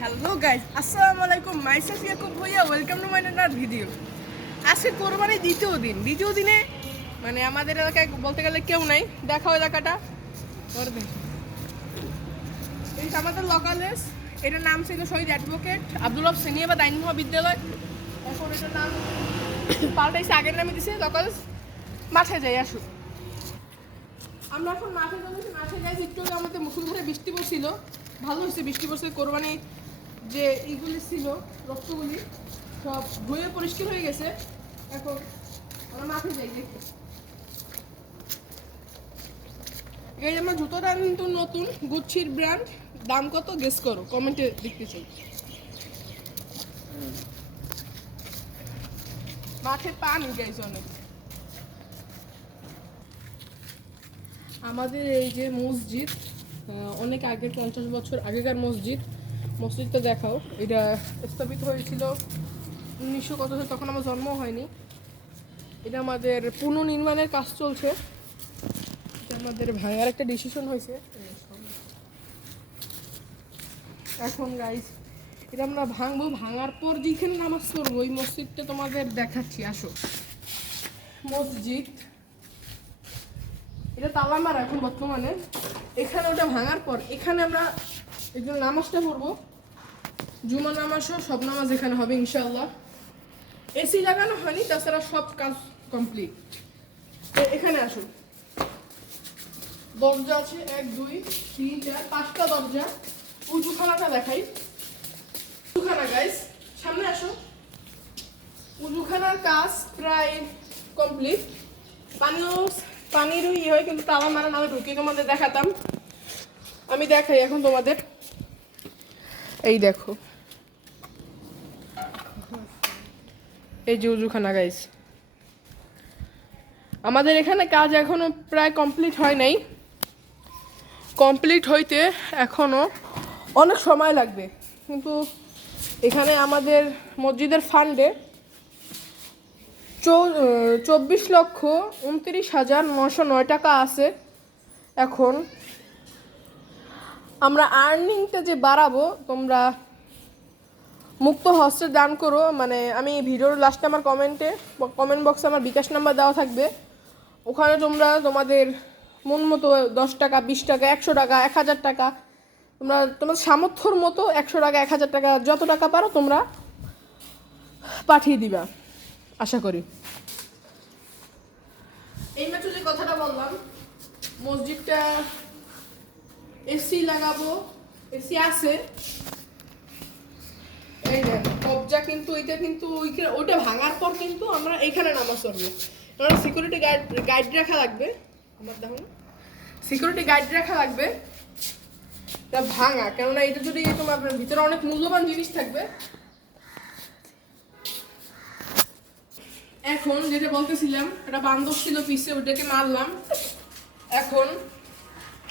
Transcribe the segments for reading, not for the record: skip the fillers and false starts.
Hello guys, আসসালামু আলাইকুম। Myself Yakub ভাইয়া, welcome to my another video. আজকে কোরবানির দ্বিতীয় দিনে মানে আমাদের এলাকায় বলতে গেলে কেউ নাই। দেখাও এলাকাটা। এই আমাদের লোকালেস, এটার নাম ছিল শহীদ অ্যাডভোকেট আব্দুল রব সিনিয়র বা দাইন মহাবিদ্যালয়। এখন এটার নাম পাল্টাইছে, আগের নামে দিছে লোকালেস। মাঠে যাই আসুন। আমরা এখন মাঠে যাই। একটু আমাদের মুসুলধারে বৃষ্টি পড়ছিল, ভালো হয়েছে বৃষ্টি পড়ছে। কোরবানি যে এইগুলি ছিল রক্তগুলি সব ধুয়ে পরিষ্কার হয়ে গেছে। এখন আমরা মাঠে যাই দেখি। এই আমার জুতোটা কিন্তু নতুন, গুচ্ছির ব্র্যান্ড। দাম কত গেস করো, কমেন্টে দেখতে চাই। মাঠে পানি গাইছে অনেক। আমাদের এই যে মসজিদ, অনেক আগে 50 বছর আগেকার মসজিদটা দেখাও। এটা স্থাপিত হয়েছিল 1900 কত, তখন আমার জন্ম হয়নি। এটা আমাদের পুনর্নির্মাণের কাজ চলছে। এটা আমাদের ভাঙার একটা ডিসিশন হয়েছে এখন গাইজ। এটা আমরা ভাঙবো, ভাঙার পর যেখানে নামাজ পড়বো ওই মসজিদটা তোমাদের দেখাচ্ছি। আসো মসজিদ, এটা তালা মারা এখন বর্তমানে। এখানে ওটা ভাঙার পর এখানে আমরা একজন নামাজটা পড়বো, জুমা নামাজ সব নামাজ এখানে হবে ইনশাআল্লাহ। এসি লাগানো হয়নি, তাছাড়া সব কাজ কমপ্লিট। এখানে আসুন, দরজা আছে 1 2 3 4 5টা দরজা। উজুখানাটা দেখাই। উজুখানা গাইস, সামনে আসো। উজুখানার কাজ প্রায় কমপ্লিট। পানিরও হয়, কিন্তু তালা মারা নামে ঢুকিয়ে তোমাদের দেখাতাম। আমি দেখাই এখন তোমাদের। এই দেখো, এই যে উজুখানা গাইস। আমাদের এখানে কাজ এখনো প্রায় কমপ্লিট হয় নাই। কমপ্লিট হইতে এখনো অনেক সময় লাগবে, কিন্তু এখানে আমাদের মসজিদের ফান্ডে 24,29,909 টাকা আছে। এখন আমরা আর্নিংটা যে বাড়াবো, তোমরা মুক্ত হস্তে দান করো। মানে আমি ভিডিওর লাস্টে আমার কমেন্ট বক্সে আমার বিকাশ নাম্বার দেওয়া থাকবে। ওখানে তোমরা তোমাদের মন মতো 10 টাকা, 20 টাকা, 100 টাকা, 1000 টাকা, তোমার সামর্থ্যর মতো 100 টাকা, 1000 টাকা, যত টাকা পারো তোমরা পাঠিয়ে দিবা আশা করি। এই মাত্র যে কথাটা বললাম, মসজিদটা এসি লাগাবো, এসি আছে। এই দেন কবজা, কিন্তু এটা কিন্তু ওইটা ভাঙার পর কিন্তু আমরা এখানে নামাজ পড়বো। কারণ সিকিউরিটি গাইড রাখা লাগবে। আমার দেখো না, সিকিউরিটি গাইড রাখা লাগবে। তা ভাঙা, কেননা এটা যদি তোমার ভিতরে অনেক মূল্যবান জিনিস থাকবে। এখন যেটা বলতেছিলাম, একটা বান্ধব ছিল পিছে, ওটাকে মারলাম। এখন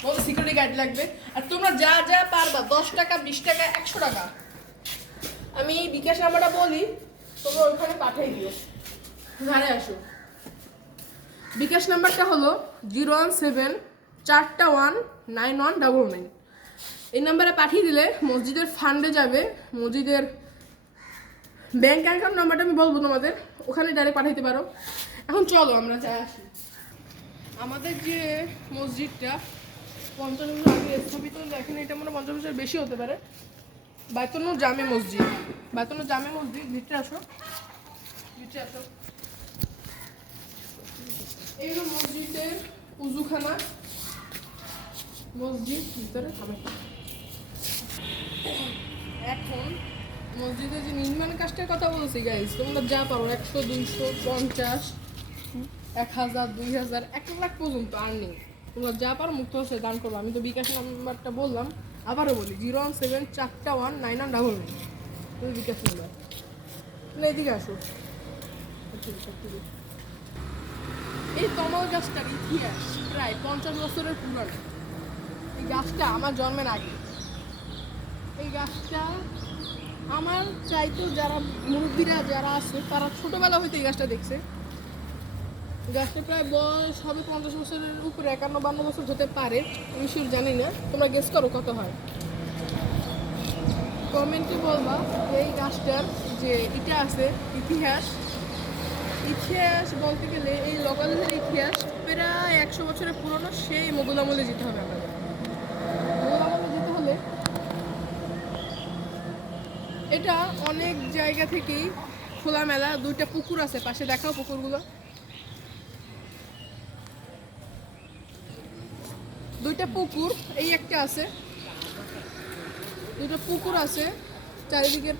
বলতে সিকিউরিটি গাইড লাগবে। আর তোমরা যা যা পারবা, 10 টাকা, 20 টাকা, 100 টাকা, আমি বিকাশ নাম্বারটা বলি, তোমরা ওইখানে পাঠিয়ে দিও। ঘরে আসো। বিকাশ নাম্বারটা হলো 017419199। এই নাম্বারে পাঠিয়ে দিলে মসজিদের ফান্ডে যাবে। মসজিদের ব্যাংক অ্যাকাউন্ট নাম্বারটা আমি বলবো তোমাদের, ওখানে ডাইরেক্ট পাঠাইতে পারো। এখন চলো আমরা যাই আসি। আমাদের যে মসজিদটা 50 বছর আগে স্থাপিত, এখন এটা মনে 50 বছর বেশি হতে পারে। বাইতুল জামে মসজিদ, ভিতরে আসো। এই হলো মসজিদের উজুখানা। মসজিদ ভিতরে এখন মসজিদের যে নির্মাণ কাজটার কথা বলছি গাইস, তোমরা যা পারো 100, 200, 50, 1000, 2000, 1 লাখ পর্যন্ত আর্নিং তোমরা যা পারো মুক্ত হচ্ছে দান করবো। আমি তো বিকাশ নাম্বারটা বললাম, আবারও বলি 017419199। তুমি বিকাশ নাম্বার। এদিকে আসো। এই তমাল গাছটার ইতিহাস প্রায় 50 বছরের পুরানো। এই গাছটা আমার জন্মের আগে। এই গাছটা আমার চাইতো যারা মুরব্বীরা যারা আছে, তারা ছোটবেলা হইতে এই গাছটা দেখছে। গাছটা প্রায় বয়স হবে 50 বছরের উপরে, 51-52 বছর হতে পারে, আমি শিওর জানি না। তোমরা গেস করো কত হয়। কমেন্টে বলবা এই গাছটার যে এটা আছে ইতিহাস। ইতিহাস বলতে গেলে এই লোকালয়ের ইতিহাস প্রায় 100 বছরের পুরনো। সেই মোগল আমলে যেতে হবে আমাদের। মোগল আমলে যেতে হলে এটা অনেক জায়গা থেকেই খোলামেলা। 2টা পুকুর আছে পাশে, দেখাও পুকুরগুলো। 2টা পুকুর, এই একটা আছে, 2টা পুকুর আছে। চারিদিকের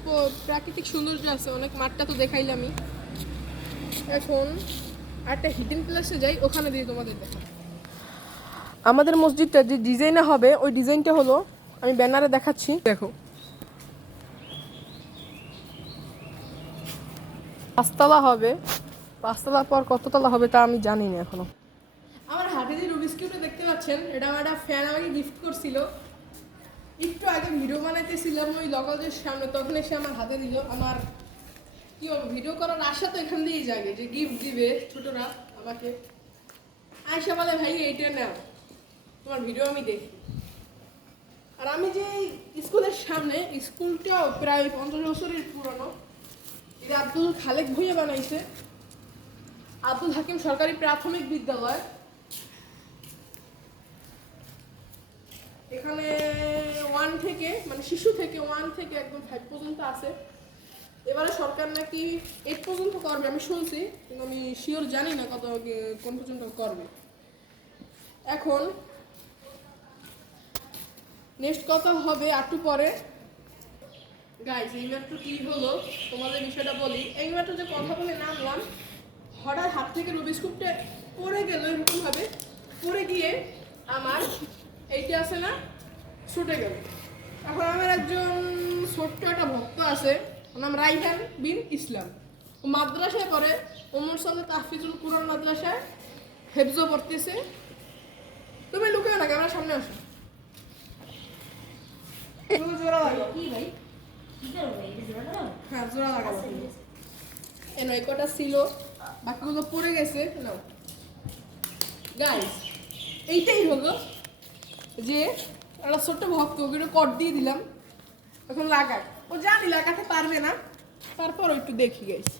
প্রাকৃতিক সৌন্দর্য আছে অনেক। মাঠটা তো দেখাইলামই। এখন একটা হিডেন প্লেসে যাই, ওখানে দিয়ে তোমাদের দেখা। আমাদের মসজিদটা যে ডিজাইনে হবে ওই ডিজাইনটা হলো, আমি ব্যানারে দেখাচ্ছি, দেখো। 5 তলা হবে। 5 তলার পর কত তলা হবে তা আমি জানি না এখনো। আমার হাতে যে রুবিক্স কিউবটা দেখতে পাচ্ছেন, এটা আমার একটা ফ্যান আমাকে গিফট করছিল। একটু আগে ভিডিও বানাইতেছিলাম ওই লগদের সামনে, তখন এসে আমার হাতে দিল। আমার কি বলবো, ভিডিও করার আশা তো এখান দিয়েই জাগে যে গিফট দিবে ছোটরা আমাকে। আয়সা বলে ভাই এইটা নাও, তোমার ভিডিও আমি দেখি। আর আমি যে স্কুলের সামনে, স্কুলটাও প্রায় 50 বছরের পুরনো। এটা আব্দুল খালেক ভুঁইয়া বানাইছে। আব্দুল হাকিম সরকারি প্রাথমিক বিদ্যালয়। এখানে 1 থেকে মানে শিশু থেকে 1 থেকে একদম 5 পর্যন্ত আছে। এবারে সরকার নাকি 8 পর্যন্ত করবে আমি শুনছি, কিন্তু আমি শিওর জানি না কোন পর্যন্ত করবে। এখন নেক্সট কথা হবে একটু পরে। গাইজ এই মাত্র কি হলো তোমাদের বিষয়টা বলি। এই মাত্র যে কথা বলে নামলাম, হঠাৎ হাত থেকে রুবিক্স কিউবটা পড়ে গেল। এরকমভাবে পড়ে গিয়ে আমার এইটা আছে না, ছুটে গেল। এখন আমার একজন ছোট্ট একটা ভক্ত আছে, নাম রাইহান বিন ইসলাম। ও মাদ্রাসায় পড়ে, ওমর সালে তাহফিজুল কুরআন মাদ্রাসায় হেফজো পড়তেছে। তুমি লুকাও না, ক্যামেরার সামনে আসো। তুমি জোড়া লাগাও। কি ভাই? হ্যাঁ জোড়া লাগাবো। এনো এই কটা ছিল, বাকিগুলো পড়ে গেছে। নাও গাইস, এইটাই হলো যে একটা ছোট্ট ভক্ত, ওকে কট দিয়ে দিলাম, এখন লাগায়। ও জানি লাগাতে পারবে না, তারপর একটু দেখি গাইস।